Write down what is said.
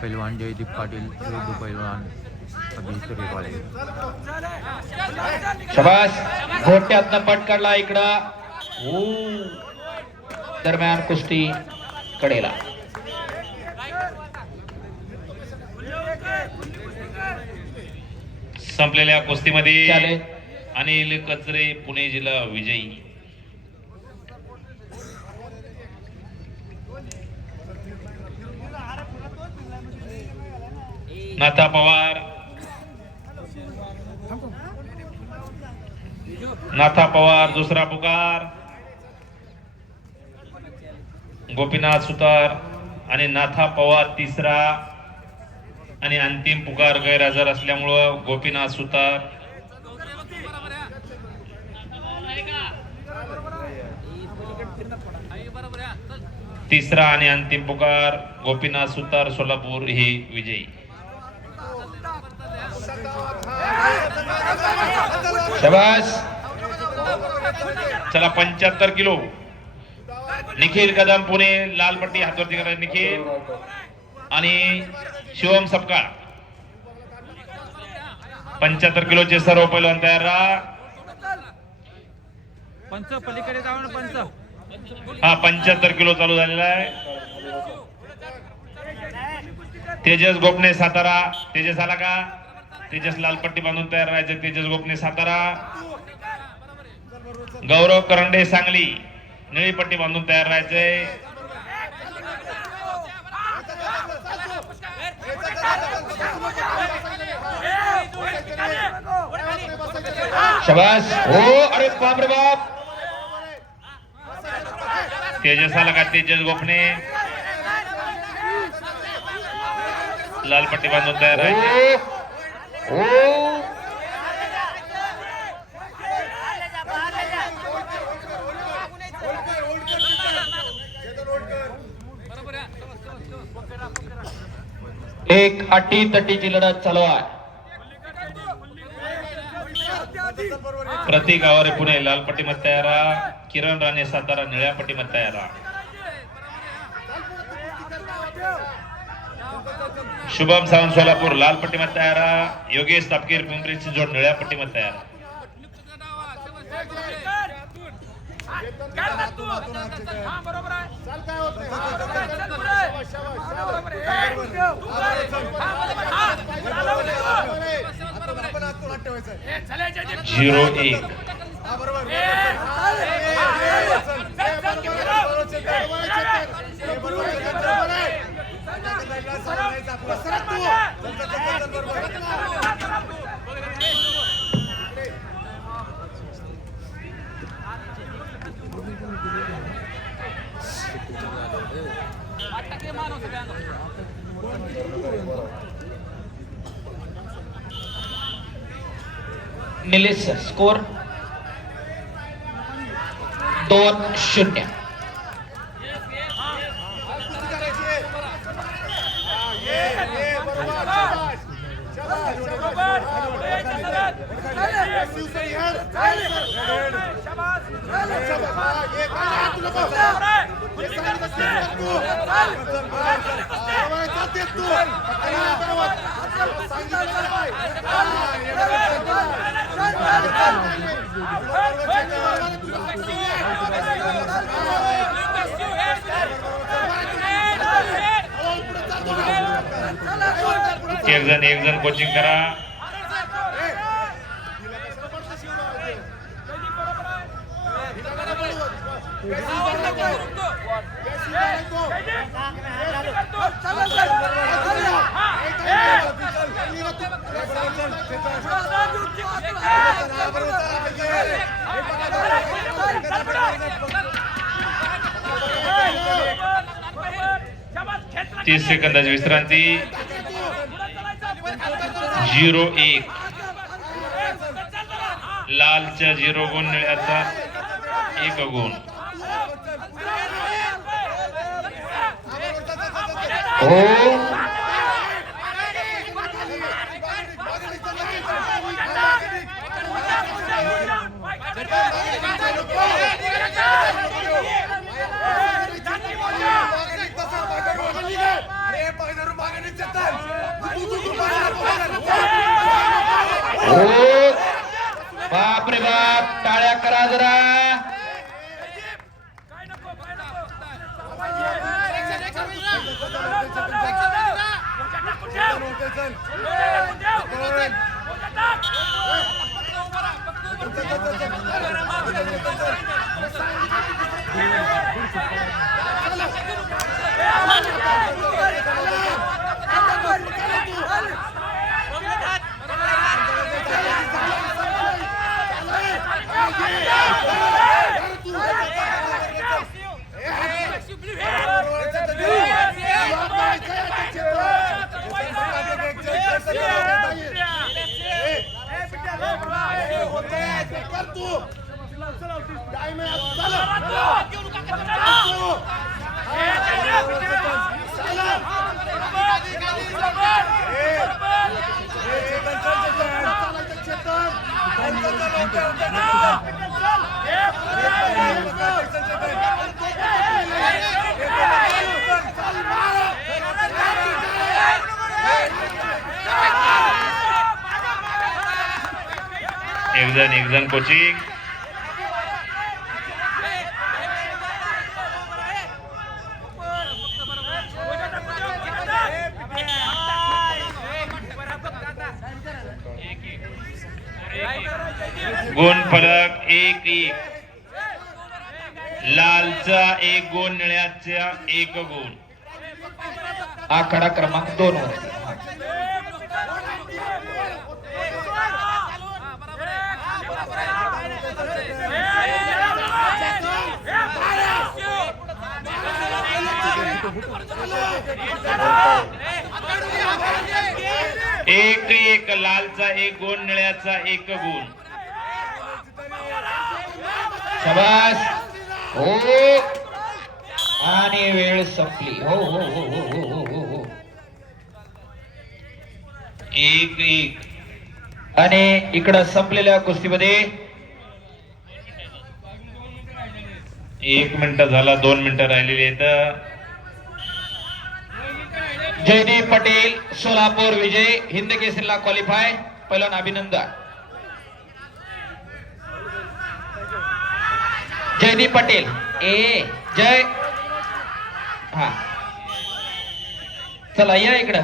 पैलवान जयदीप पाटील विरुद्ध पैलवान अभिजित रेवाळे शबास घोट्यातनं पट काढला इकडं. दरम्यान कुस्ती कडेला. संपलेल्या कुस्तीमध्ये. अनिल कचरे पुणे जिल्हा विजयी. नाथा पवार. नाथा पवार दुसरा पुकार. गोपीनाथ सुतार आणि नाथा पवार तिसरा. आणि अंतिम पुकार गैरहजर असल्यामुळं गोपीनाथ सुतार. तिसरा आणि अंतिम पुकार गोपीनाथ सुतार सोलापूर ही विजयी. शबास. चला पंच्याहत्तर किलो. निखिल कदम पुणे लालपट्टी हातवरती करा निखिल. आणि शिवम सपकाळ. पंच्याहत्तर किलोचे सर्व पैलवान तयार राहा. पंच पलीकडे पंच. हा पंच्याहत्तर किलो चालू झालेला आहे. तेजस गोपने सातारा. तेजस आला का? तेजस लालपट्टी बांधून तयार राहायचे. तेजस गोपने सातारा. गौरव करंडे सांगली. निळी पट्टी बांधून तयार राहायचंय. शबास. हो अरे बाप रे बाप. तेजस आला का तेजस गोपने? लालपट्टी बांधून तयार राहायचे ओ एक अटी तटीची लढत चालू आहे. प्रतीक आवारे पुणे लालपट्टी मध्ये तयार किरण राणे सातारा निळ्या पट्टी मध्ये तयार शुभम सावंत सोलापूर लाल पट्टी मध्ये तयार योगेश तापकीर पिंपरी चिंचवड निळ्या पट्टी मध्ये तयार झिरो एक निलेश स्कोर दोन शून्य। एक जण एक जण कोचिंग करा. तीस सेकंदाची विश्रांती. झिरो एक. लालच्या झिरो गुण निळ्याचा एक गुण. हो. करा जरा तू एक जण एक जण कोचिंग. गुण फलक एक एक. लालचा एक गुण निळ्याचा एक गुण. आकडा क्रमांक दोन वरती एक एक लालचा एक गुण निळ्याचा एक गुण. शबास. हो. आणि वेळ संपली. हो हो, हो हो हो हो हो हो हो. एक एक. आणि इकडं संपलेल्या कुस्तीमध्ये एक मिनिट झाला दोन मिनिटं राहिलेली आहेत. जयदीप पटेल सोलापूर विजय हिंद केसरीला क्वालिफाय पहिला अभिनंदन. जयदीप पटेल. ए जय. हा. चला या इकडं.